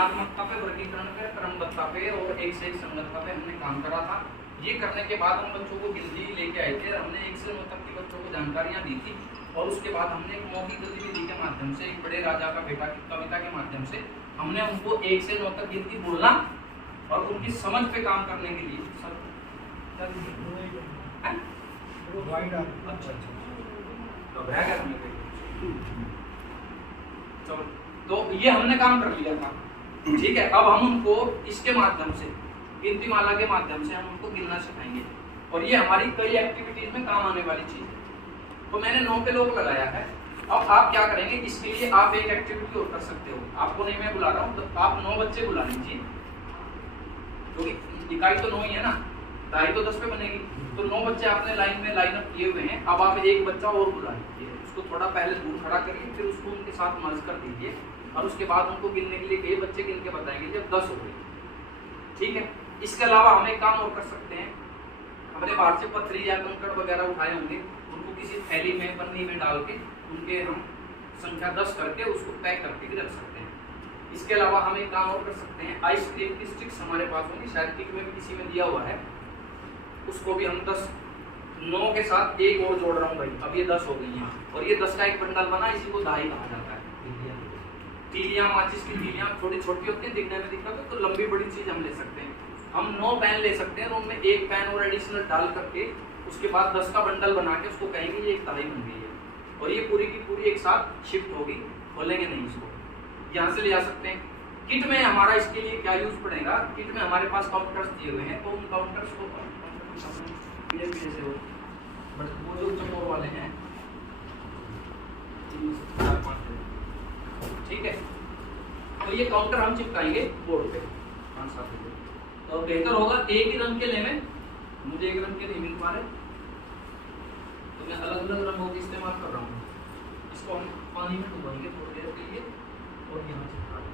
धनात्मकता पे, वर्गीकरण पे, क्रमबद्धता पे और एक से एक संगतता पे हमने काम करा था। ये करने के बाद हम बच्चों को गिनती लेके आए थे, हमने 1 से 9 तक की बच्चों को जानकारियां दी थी और उसके बाद हमने एक मौखिक गतिविधि के माध्यम से, एक बड़े राजा का बेटा की कविता के माध्यम से हमने उनको 1 से 9 तक गिनती बोलना और उनकी समझ पे काम करने के लिए तो ये हमने काम कर लिया था, ठीक है। अब हम उनको इसके माध्यम से, गिनती माला के माध्यम से हम उनको गिनना सिखाएंगे और ये हमारी कई एक्टिविटीज में काम आने वाली चीज है। तो मैंने 9 पे लोग लगाया है। अब आप क्या करेंगे, इसके लिए आप एक एक्टिविटी और कर सकते हो। आपको नहीं मैं बुला रहा हूँ, तो आप 9 बच्चे बुला लीजिए, क्योंकि इकाई तो 9 ही है ना, इकाई तो 10 पे बनेगी। तो 9 बच्चे आपने लाइन में लाइन अप किए हुए हैं। अब आप एक बच्चा और बुला लीजिए, उसको थोड़ा पहले दूर खड़ा करिए, फिर उसको उनके साथ मर्ज कर दीजिए और उसके बाद उनको गिनने के लिए कई बच्चे गिन के बताएंगे जब 10 हो गए, ठीक है। इसके अलावा हम एक काम और कर सकते हैं, हमने बाहर से पत्थरी या कंकड़ वगैरह उठाए होंगे, उनको किसी थैली में, पन्नी में डाल के उनके हम संख्या 10 करके उसको पैक करके भी रख सकते हैं। इसके अलावा हम एक काम और कर सकते हैं, आइसक्रीम की स्टिक्स हमारे पास होंगी, शायद किट में भी किसी में दिया हुआ है, उसको भी हम 10, 9 के साथ एक और जोड़ रहा हूँ भाई, अब ये 10 हो गई हैं और ये 10 का एक बंडल बना, इसी को दाई कहा जाता है। तीलियां, माचिस की तीलियां छोटी छोटी होती है, दिखने में दिखता है, तो लंबी बड़ी चीज हम ले सकते हैं। हम 9 पेन ले सकते हैं और उनमें एक पेन और एडिशनल डाल करके उसके बाद 10 का बंडल बना के उसको कहेंगे ये एक दाई बन गई है और ये पूरी की पूरी एक साथ शिफ्ट होगी, खोलेंगे नहीं इसको, यहाँ से ले जा सकते हैं। किट में हमारा इसके लिए क्या यूज पड़ेगा, किट में हमारे पास काउंटर्स दिए हुए हैं, तो उन काउंटर्स को पीछे से हो, बट वो जो चकोर वाले हैं, ठीक है। तो ये काउंटर हम चिपकाएंगे बोर्ड पे 5-7 रुपए, तो बेहतर होगा एक ही रंग के लेने, मुझे एक रंग के नहीं मिल पा रहे, तो मैं अलग अलग रंगों का इस्तेमाल कर रहा हूँ। इसको हम पानी में डुबाएंगे थोड़ी देर के लिए और यहाँ चिपका देंगे।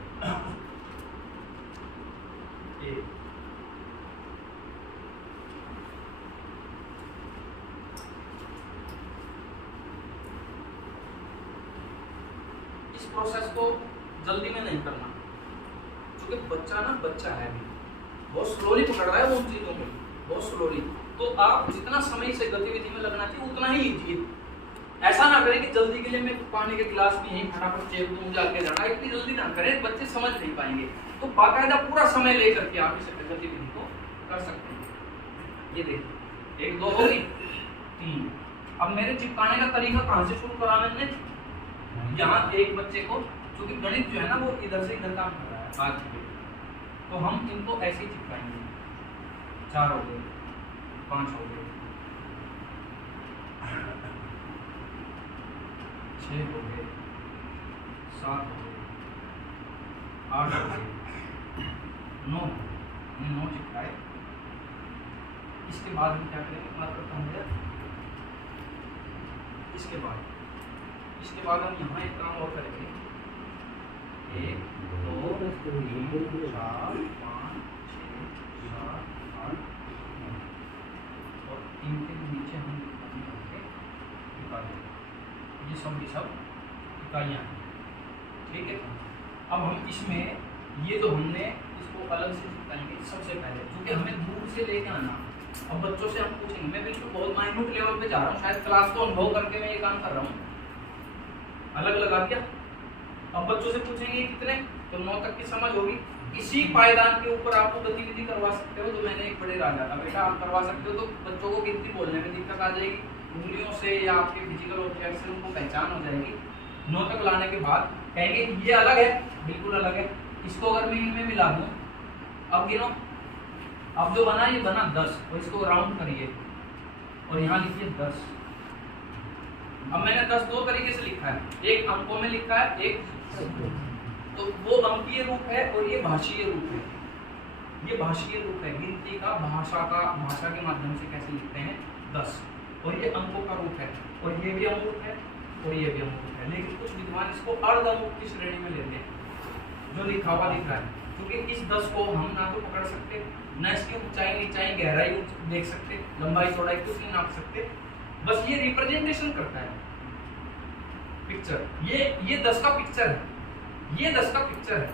इस प्रोसेस को जल्दी में नहीं करना, क्योंकि बच्चा ना बच्चा है अभी, बहुत स्लोली पकड़ रहा है वो उन चीजों में, बहुत स्लोली। तो आप जितना समय से गतिविधि में लगना चाहिए उतना ही लीजिए। ऐसा ना करें कि जल्दी के लिए मैं पानी के गिलास में यहीं फटाफट चेप दूं, मुझे आगे जाना, इतनी जल्दी ना करें, बच्चे समझ नहीं पाएंगे। तो बाकायदा पूरा समय लेकर के आप इस गतिविधि को कर सकते हैं। ये देखिए 1 2 हो गई 3। अब मेरे चिपकाने का तरीका कहाँ से शुरू करा मैंने, यहाँ एक बच्चे को, क्योंकि गणित जो है ना वो इधर से इधर काम कर रहा है आज के, तो हम इनको ऐसे ही चिपकाएंगे। 4 हो गए, 5 हो गए, 6 हो गए, 7 हो गए, 8 हो गए, 9 चिपकाए। इसके बाद हम क्या करेंगे, मात्र हूँ इसके बाद हम यहाँ एक काम और करेंगे, 1 2 3 4 5 6 7 8 9 और 3 के नीचे हम ये सब इकाइयाँ हैं, ठीक है। अब हम इसमें ये तो हमने इसको अलग से चिपकाएंगे सबसे पहले, क्योंकि हमें दूर से लेके आना। अब बच्चों से हम पूछेंगे, मैं बिल्कुल बहुत माइन्यूट लेवल पे जा रहा हूँ, शायद क्लास को अनुभव करके मैं ये काम कर रहा हूँ, अलग लगा दिया। अब बच्चों से पूछेंगे कितने, तो 9 तक की समझ होगी। इसी पायदान के ऊपर आपको गतिविधि करवा सकते हो, जो मैंने एक बड़े राजा का बेटा आप करवा सकते हो, तो बच्चों को गिनती बोलने में दिक्कत आ जाएगी, उंगलियों से या आपके फिजिकल ऑब्जेक्ट से उनको पहचान हो जाएगी। 9 तक लाने के बाद कहेंगे ये अलग है, बिल्कुल अलग है, इसको अगर मैं इनमें मिला दूं, अब गिनो, अब जो बना ये बना 10 और इसको राउंड करिए और यहाँ लिखिए 10। अब मैंने 10 दो तरीके से लिखा है, एक अंकों में लिखा है, एक तो वो अंकीय रूप है और ये भाषीय रूप है। ये भाषीय रूप है गिनती का, भाषा के माध्यम से कैसे लिखते हैं 10, और ये अंकों का रूप है, और ये भी अंक रूप है और ये भी अंक रूप है। लेकिन कुछ विद्वान इसको अर्ध अंक की श्रेणी में लेते हैं, जो लिखा हुआ दिख रहा है, क्योंकि इस 10 को हम ना तो पकड़ सकते, न इसकी ऊंचाई नीचाई गहराई देख सकते, लंबाई चौड़ाई कुछ नहीं नाप सकते, बस ये रिप्रेजेंटेशन करता है पिक्चर। ये 10 का पिक्चर है, ये 10 का पिक्चर है,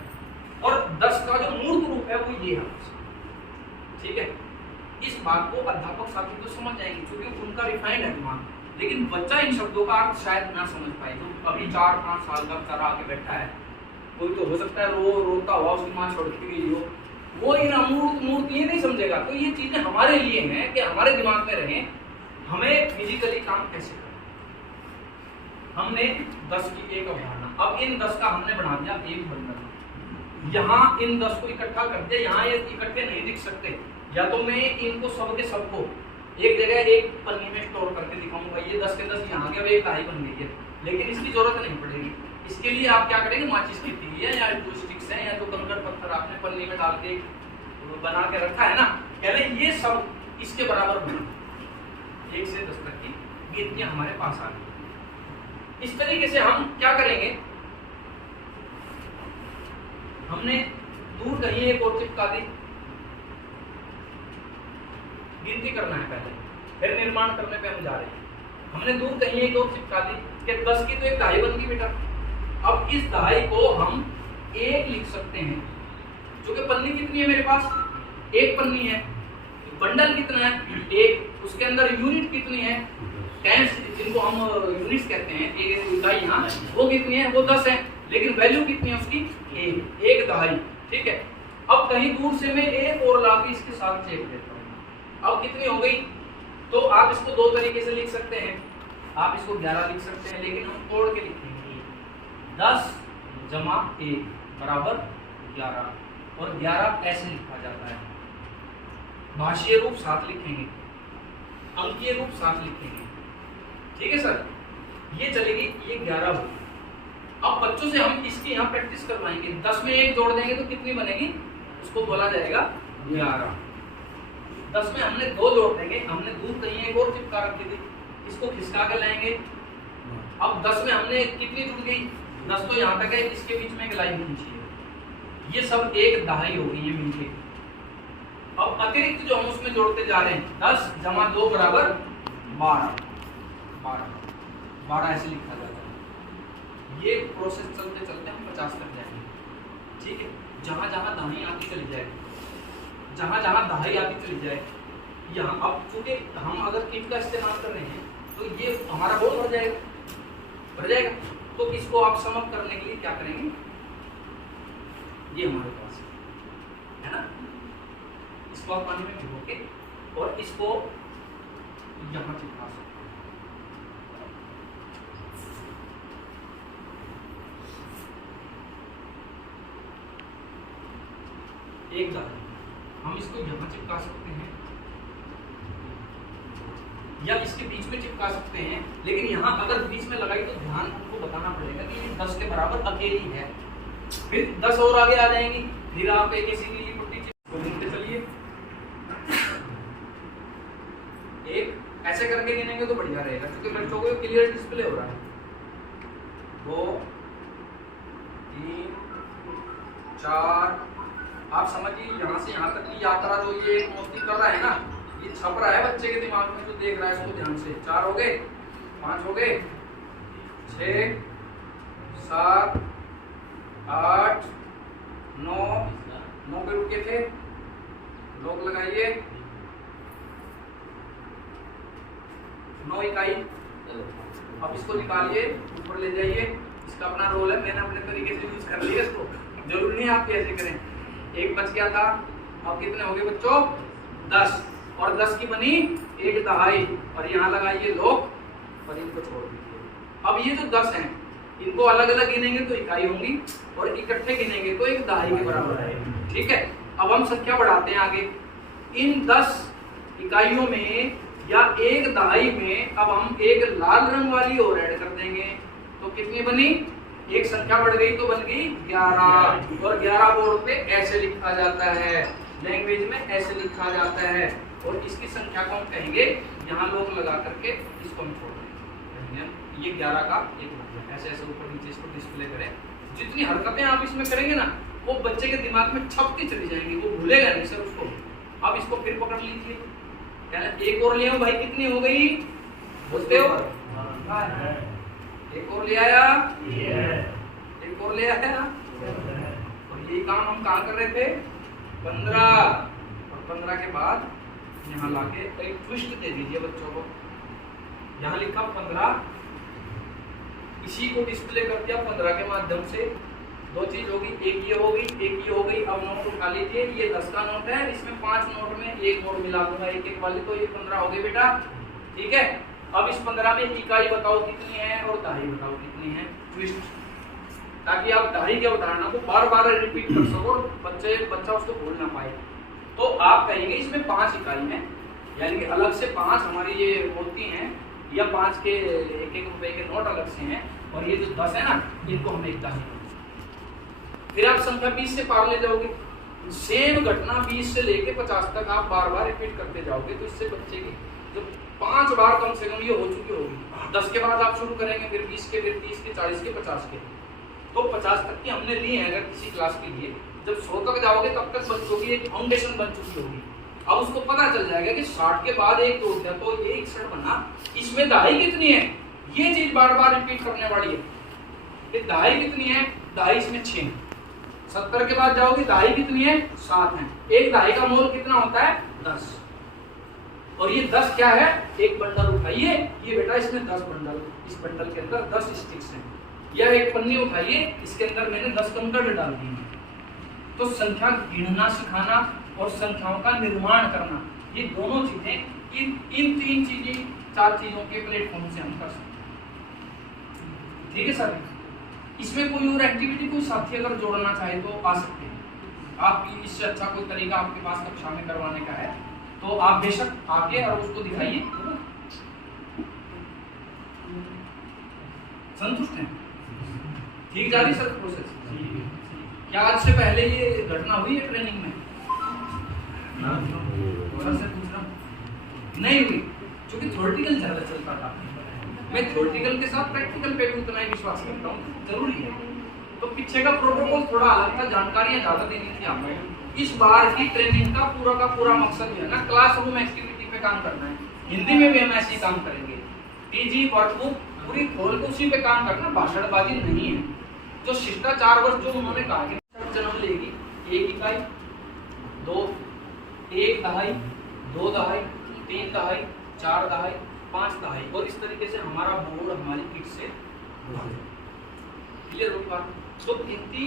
और 10 का जो मूर्त रूप है वो ये है, ठीक है। इस बात को अध्यापक साथी तो समझ जाएंगे क्योंकि उनका रिफाइंड है दिमाग, लेकिन बच्चा इन शब्दों का अर्थ शायद ना समझ पाए। तो अभी 4-5 साल का बेचारा आके बैठा है, कोई तो हो सकता है रोता हुआ उसकी माँ छोड़ के गई हो, वो इन अमूर्त मूर्त ये नहीं समझेगा। तो ये चीजें हमारे लिए हैं कि हमारे दिमाग में रहें, हमें फिजिकली काम कैसे करना। हमने 10 की एक अवधारणा, अब इन 10 का हमने बना दिया एक बंडल, यहाँ इन 10 को इकट्ठा कर दिया, यहाँ ये इकट्ठे नहीं दिख सकते, या तो मैं इनको सबके सबको एक जगह एक पन्नी में स्टोर करके दिखाऊंगा, ये 10 के 10 यहाँ गया, एक दाई बन गई है, लेकिन इसकी जरूरत नहीं पड़ेगी। इसके लिए आप क्या करेंगे, माचिस की तीली है या जो स्टिक्स है या जो कंकड़ पत्थर आपने पन्नी में डाल के बना के रखा है ना, पहले ये सब इसके बराबर बना, 1 से 10 तक की गिनतियां हमारे पास आ गई। इस तरीके से हम क्या करेंगे, हमने दूर कहीं एक और चिपका दी, गिनती करना है पहले, फिर निर्माण करने पे हम जा रहे हैं। हमने दूर कहीं एक और चिपका दी कि 10 की तो एक दहाई बन गई बेटा। अब इस दहाई को हम 1 लिख सकते हैं, जो कि पन्नी कितनी है मेरे पास, 1 पन्नी है। बंडल कितना है, 1, उसके अंदर यूनिट कितनी है, टेंस जिनको हम यूनिट्स कहते हैं, एक इकाई यहाँ, वो कितनी है, वो 10 है, लेकिन वैल्यू कितनी है उसकी, 1 दहाई, ठीक है। अब कहीं दूर से मैं एक और लाके इसके साथ चेक देता हूँ, अब कितनी हो गई। तो आप इसको 2 तरीके से लिख सकते हैं, आप इसको 11 लिख सकते हैं, लेकिन हम तोड़ के लिखेंगे 10 जमा 1 बराबर 11, और 11 ऐसे लिखा जाता है, भाषीय रूप 7 लिखेंगे, अंकीय रूप 7 लिखेंगे, ठीक है सर। ये चलेगी, ये 11 होगी। अब बच्चों से हम इसकी यहाँ प्रैक्टिस करवाएंगे, 10 में 1 जोड़ देंगे तो कितनी बनेगी, उसको बोला जाएगा 11। 10 में हमने 2 जोड़ देंगे, हमने दूर कहीं एक और चिपका रखी थी, इसको खिसका के लाएंगे। अब 10 में हमने कितनी जुड़ गई, 10 तो यहाँ तक है, इसके बीच में एक लाइन खींची है, ये सब एक दहाई हो गई है मिलके। अब अतिरिक्त जो हम उसमें जोड़ते जा रहे हैं, 10 जमा 2 बराबर 12 ऐसे लिखा जाता है। ये प्रोसेस चलते चलते हम 50 तक जाएंगे, ठीक है। जहां जहां दहाई आती चली जाए, जहां जहां दहाई आती चली जाए, यहाँ अब चूंकि हम अगर किट का इस्तेमाल कर रहे हैं तो ये हमारा बहुत बढ़ जाएगा। तो इसको आप समअप करने के लिए क्या करेंगे, ये हमारे पास है ना, इसको आप पानी में भिगो के और इसको यहाँ चिपका सकते हैं। एक दाना हम इसको यहाँ चिपका सकते हैं या इसके बीच में चिपका सकते हैं, लेकिन यहाँ अगर बीच में लगाई तो ध्यान हमको बताना पड़ेगा कि ये 10 के बराबर अकेली है। फिर 10 और आगे आ जाएंगी, फिर आप एक ऐसी नीली पट्टी गिनते चलिए, एक ऐसे करके गिनेंगे तो बढ़िया रहेगा, क्योंकि बच्चों को क्लियर डिस्प्ले हो रहा है। 2 3 4, आप समझिए यहाँ से यहाँ तक की यात्रा जो ये मोती कर रहा है ना, ये छप रहा है बच्चे के दिमाग में, जो देख रहा है इसको ध्यान से। 4 हो गए, 5 हो गए, 6 7 8 9 पे रुके थे, लॉक लगाइए, 9 इकाई। अब इसको निकालिए, ऊपर ले जाइए, इसका अपना रोल है, मैंने अपने तरीके से यूज कर लिया इसको, जरूरी नहीं आप कैसे करें। 1 बच गया था, अब कितने हो गए बच्चों, 10, और 10 की बनी 1 दहाई, और यहाँ लगाइए लॉक और इनको छोड़ दीजिए। अब ये जो 10 हैं, इनको अलग अलग गिनेंगे तो इकाई होंगी, और इकट्ठे गिनेंगे तो 1 दहाई के बराबर है, ठीक है। अब हम संख्या बढ़ाते हैं आगे, इन 10 इकाइयों में या 1 दहाई में अब हम एक लाल रंग वाली और ऐड कर देंगे, तो कितनी बनी, एक संख्या बढ़ गई तो बन गई 11, और 11 बोर्ड पे ऐसे लिखा जाता है, लैंग्वेज में ऐसे लिखा जाता है, और इसकी संख्या को हम कहेंगे, यहाँ लोग लगा करके इसको हम छोड़ देंगे, ये 11 का एक मतलब, ऐसे ऐसे ऊपर नीचे इसको डिस्प्ले करें। जितनी हरकतें आप इसमें करेंगे ना, वो बच्चे के दिमाग में छपती चली जाएंगी, वो भूलेगा नहीं सर उसको। अब इसको फिर पकड़ लीजिए, एक और ले आओ भाई, कितनी हो गई बोलते हो, एक और ले आया, एक और ले आया, और ये काम हम कहाँ कर रहे थे 15, और 15 के बाद यहाँ लाके एक ट्विस्ट दे दीजिए बच्चों को। यहाँ लिखा 15, इसी को डिस्प्ले कर दिया 15 के माध्यम से। दो चीज होगी, एक ये होगी, एक ये हो गई। अब नोट उठा लीजिए, ये 10 का नोट है, इसमें 5 नोट में एक नोट मिला दूंगा एक एक वाली, तो ये 15 हो गए बेटा। ठीक है, अब इस 15 में इकाई बताओ कितनी है और दहाई बताओ कितनी है, ट्विस्ट, ताकि आप दहाई की अवधारणा को बार बार रिपीट कर सको, बच्चा उसको भूल ना पाए। तो आप कहेंगे इसमें 5 इकाई है, यानी कि अलग से 5 हमारी ये होती हैं, या 5 के एक रुपए के नोट अलग से हैं, और ये जो 10 है ना, इनको हम एक दहाई। फिर आप संख्या 20 से पार ले जाओगे, सेम घटना 20 से लेके 50 तक आप बार बार रिपीट करते जाओगे, तो इससे बच्चे की जब 5 बार कम से कम ये हो चुकी होगी। 10 के बाद आप शुरू करेंगे, फिर 20 के, फिर 30 के, 40 के, 50 के, तो 50 तक की हमने ली है अगर किसी क्लास के लिए। जब 100 तक जाओगे तब तक बच्चों की एक फाउंडेशन बन चुकी होगी। अब उसको पता चल जाएगा कि 60 के बाद एक तोड़ दिया तो ये 61 बना, इसमें दहाई कितनी है, ये चीज बार बार रिपीट करने वाली है। दहाई कितनी है, दहाई इसमें 6। 70 के बाद जाओगे, दहाई कितनी है, 7 है। एक दहाई का मोल कितना होता है, 10। और ये 10 क्या है, एक बंडल उठाइए, ये बेटा इसमें 10 बंडल, इस बंडल के अंदर 10 स्टिक्स हैं। या एक पन्नी उठाइए, इसके अंदर मैंने 10 कंकड़ डाल दिए हैं। तो संख्या गिनना सिखाना और संख्याओं का निर्माण करना, ये दोनों चीजें इन 3 चीजें, 4 चीजों के प्लेटफॉर्म से हम कर सकते हैं। ठीक है सर, इसमें कोई और एक्टिविटी, कोई साथी अगर जोड़ना चाहे तो आ सकते हैं। आप इससे अच्छा कोई तरीका आपके पास कक्षा में करवाने का है तो आप बेशक आके और उसको दिखाइए। संतुष्ट हैं? ठीक जा रही सर प्रोसेस? क्या आज से पहले ये घटना हुई है ट्रेनिंग में? नहीं हुई, क्योंकि थ्योरेटिकल ज्यादा चलता था। मैं थ्योरेटिकल के साथ प्रैक्टिकल पे भी उतना ही विश्वास करता हूँ, जरूरी है। तो पीछे का प्रोटोकॉल थोड़ा अलग था, जानकारियां ज्यादा देनी थी आपको। इस बार की ट्रेनिंग का पूरा मकसद जो है ना, क्लासरूम एक्टिविटी पे काम करना है। हिंदी में भी हम ऐसे ही काम करेंगे, पीजी वर्कबुक पूरी खोल के उसी पे काम करना, भाषणबाजी नहीं है। जो शिष्टाचार वर्ष जो उन्होंने कहा कि जन्म लेगी, 1 इकाई, 2, 1 दहाई, 2 दहाई, 3 दहाई, 4 दहाई, 5 दहाई, और इस तरीके से हमारा बोर्ड हमारी किट से क्लियर होगा। तो गिनती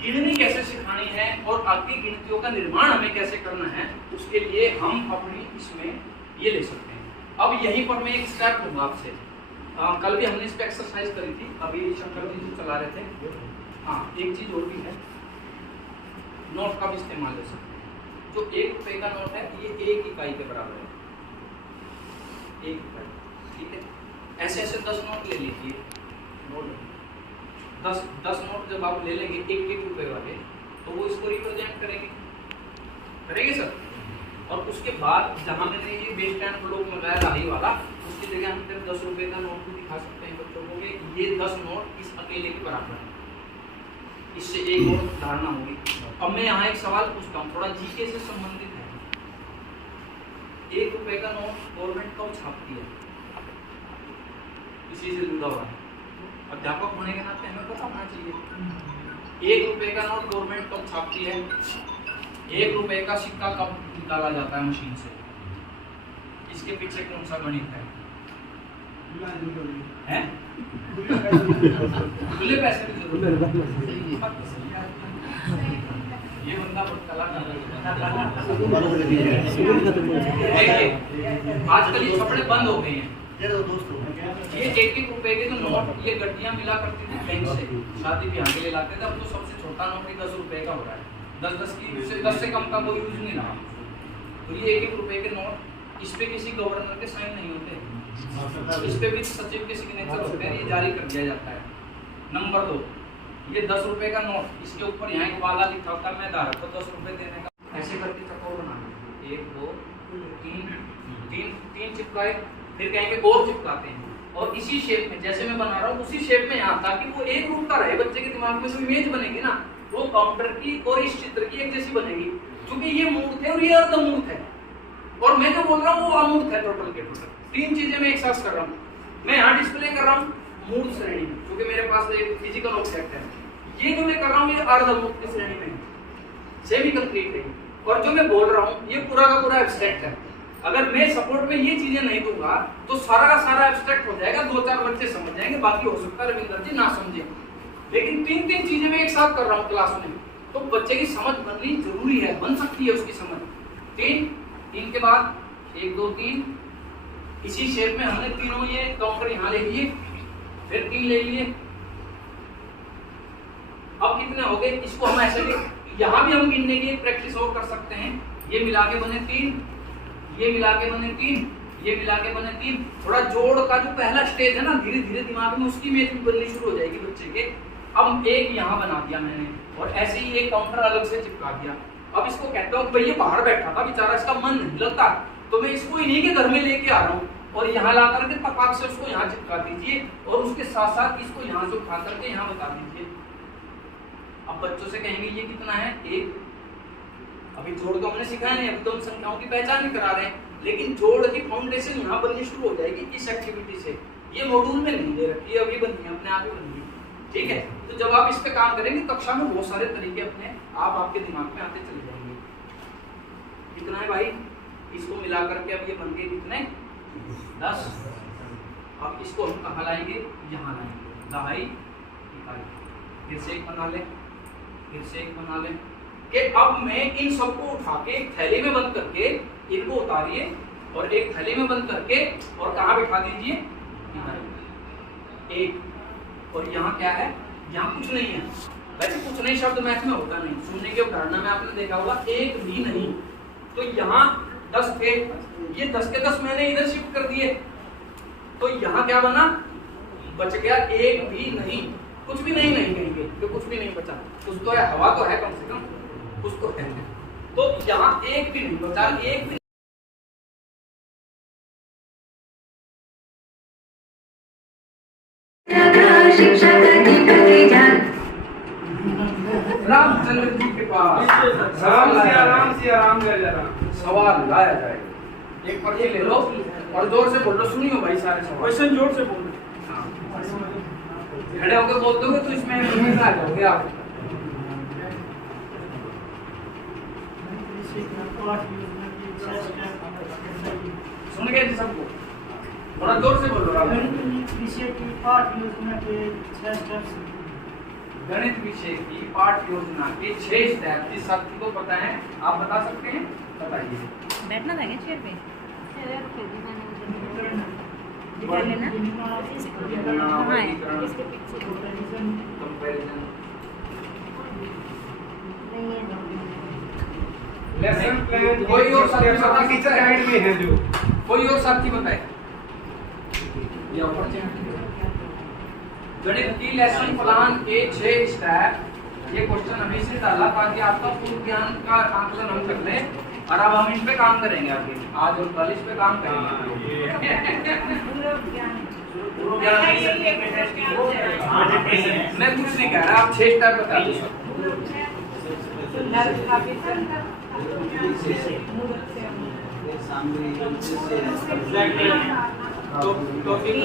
गिननी कैसे सिखानी है और आगे गिनतियों का निर्माण हमें कैसे करना है, उसके लिए हम अपनी इसमें ये ले सकते हैं। अब यहीं पर मैं एक स्टेप दूंगा आपसे। कल भी हमने इस पे एक्सरसाइज करी थी, अभी शंकर जी जो चला रहे थे। हाँ, एक चीज और भी है, नोट का भी इस्तेमाल ले सकते हैं। जो 1 रुपए का नोट है, ये 1 इकाई के बराबर है, 1 इकाई। ठीक है, ऐसे ऐसे 10 नोट ले लीजिए। 10 नोट जब आप ले लेंगे 1-1 रुपए वाले, तो वो इसको रिप्रेजेंट करेंगे सर। और उसके बाद जहां मैंने ये बेस स्टैंड ब्लॉक लगाया राही वाला, उसकी जगह हम फिर 10 रुपए का नोट भी दिखा सकते हैं बच्चों को कि ये 10 नोट इस अकेले के बराबर है। इससे एक और धारणा होगी। अब मैं यहाँ एक सवाल पूछता हूँ, थोड़ा जीके से संबंधित है। 1 रुपए का नोट गवर्नमेंट कब छापती है? इसी से जुड़ा हुआ है। अध्यापक होने के नाते हमें पता होना चाहिए 1 रुपए का नोट गवर्नमेंट कब छापती है, 1 रुपए का सिक्का कब निकाला जाता है मशीन से, इसके पीछे कौन सा गणित है? खुले पैसे भी ये बंदा बहुत कलाकार है। आजकल ये कपड़े बंद हो गए हैं। ये 1-1 रुपए के जो नोट, ये गड्डियां मिला करती थी बैंक से, शादी ब्याह के लिए लाते थे। अब तो सबसे छोटा नोट ही 10 रुपए का हो रहा है। 10 से कम का कोई यूज नहीं रहा। तो ये 1-1 रुपए के नोट, इस पे किसी गवर्नर के साइन नहीं होते, इस पे भी सचिव के सिग्नेचर होते हैं, ये जारी कर दिया जाता है। नंबर 2, ये 10 रुपए का नोट, इसके ऊपर यहाँ एक वाला लिखा होता है, मैं धारक को 10 रुपए देने का। ऐसे करके चक्कर बनाना, 1 2 3 चिपकाए, फिर कहेंगे और चिपकाते हैं, और इसी शेप में जैसे मैं बना रहा हूँ उसी शेप में यहाँ, ताकि वो एक रूप का रहे। बच्चे के दिमाग में जो इमेज बनेगी ना, वो काउंटर की और इस चित्र की एक जैसी बनेगी, क्योंकि ये मूर्त है और ये अर्धमूर्त है, और मैं जो बोल रहा हूँ वो अमूर्त है। टोटल के टोटल 3 चीजें मैं एक साथ कर रहा हूँ। मैं यहाँ डिस्प्ले कर रहा हूँ मूर्त श्रेणी, क्योंकि मेरे पास एक फिजिकल ऑब्जेक्ट है, ये जो मैं कर रहा हूँ ये अर्धमुक्त की श्रेणी में सेमी कंक्रीट है, और जो मैं बोल रहा हूँ ये पूरा का पूरा एब्स्ट्रैक्ट है। अगर मैं सपोर्ट में ये चीजें नहीं दूंगा तो सारा का सारा एब्स्ट्रैक्ट हो जाएगा, 2-4 बच्चे समझ जाएंगे, बाकी हो सकता है रविंदर जी ना समझे। लेकिन 3 चीजें मैं एक साथ कर रहा हूँ क्लास में, तो बच्चे की समझ बननी जरूरी है, बन सकती है उसकी समझ। 3 के बाद 1 2 3 इसी शेप में हमने तीनों ये काउंटर यहाँ ले लिए, फिर 3 ले लिए। अब कितने हो गए, इसको हम ऐसे यहाँ भी हम गिनने की प्रैक्टिस और कर सकते हैं। ये मिला के बने 3, ये मिला के बने 3, ये मिला के बने 3। थोड़ा जोड़ का जो पहला स्टेज है ना, धीरे धीरे दिमाग में उसकी इमेज भी बननी शुरू हो जाएगी बच्चे के। अब एक यहाँ बना दिया मैंने, और ऐसे ही एक काउंटर अलग से चिपका दिया। अब इसको कहता हूँ भाई ये बाहर बैठा था बेचारा, इसका मन नहीं लगता, तो मैं इसको इन्हीं के घर में लेके आ रहा हूँ, और यहाँ ला करके तपाक से उसको यहाँ चिपका दीजिए, और उसके साथ साथ इसको यहाँ से उठा करके यहाँ बता दीजिए। अब बच्चों से कहेंगे ये कितना है, 1। अभी जोड़ को हमने सिखाया नहीं, अभी तो हम संख्याओं की पहचान भी करा रहे हैं, लेकिन जोड़ की फाउंडेशन यहाँ बननी शुरू हो जाएगी इस एक्टिविटी से। ये मॉड्यूल में नहीं दे रखी है, अभी बनती है, अपने आप ही बनती है, ठीक है। तो जब आप इस पे काम करेंगे कक्षा में बहुत सारे तरीके अपने आप आपके दिमाग में आते चले जाएंगे। कितना है भाई, इसको मिला करके अब ये बन गए कितने, 10। अब इसको हम कहाँ लाएंगे, यहाँ लाएंगे, दहाई इकाई। फिर से एक बना ले, फिर से एक बना ले, कि अब मैं इन सबको उठा के एक थैली में बंद करके इनको उतारिए, और एक थैली में बंद करके और कहाँ बिठा दीजिए, एक। और यहाँ क्या है, यहाँ कुछ नहीं है। वैसे कुछ नहीं शब्द मैथ में होता नहीं, सुनने के उदाहरण में आपने देखा होगा, एक भी नहीं। तो यहाँ 10 थे, ये 10 के 10 मैंने इधर शिफ्ट कर दिए, तो यहाँ क्या बना, बच गया एक भी नहीं। कुछ भी नहीं नहीं कहेंगे तो कुछ भी नहीं बचा, कुछ तो है, हवा तो है कम से कम, कुछ तो है। तो यहाँ एक भी नहीं बचा, एक भी रामचंद्र जी के पास आराम सवाल लाया जाएगा। एक पर्ची ले लो और जोर से बोलो, सुनियो भाई सारे सवाल, क्वेश्चन जोर से बोलो। खड़े होकर बोल दोगे तो इसमें आ जाओगे आप। सुन गए सबको, थोड़ा जोर से बोलो। गणित विषय की पाठ योजना के 6 स्टेप जिस साथी को पता है आप बता सकते हैं, बताइए। बैठना था क्या चेयर पे? लेसन प्लान कोई और साथी बता, टीचर गाइड में है जो, कोई और साथी बताए। ये गणित की लेसन प्लान के 6 स्टेप, ये क्वेश्चन हमें से डाला ताकि आपका पूर्व ज्ञान का आकलन हम कर लें, और अब हम इन पे काम करेंगे आगे, आज और कल इस पे काम करेंगे। मैं कुछ नहीं कह रहा, आप 6 स्टेप बता दो। टॉपिक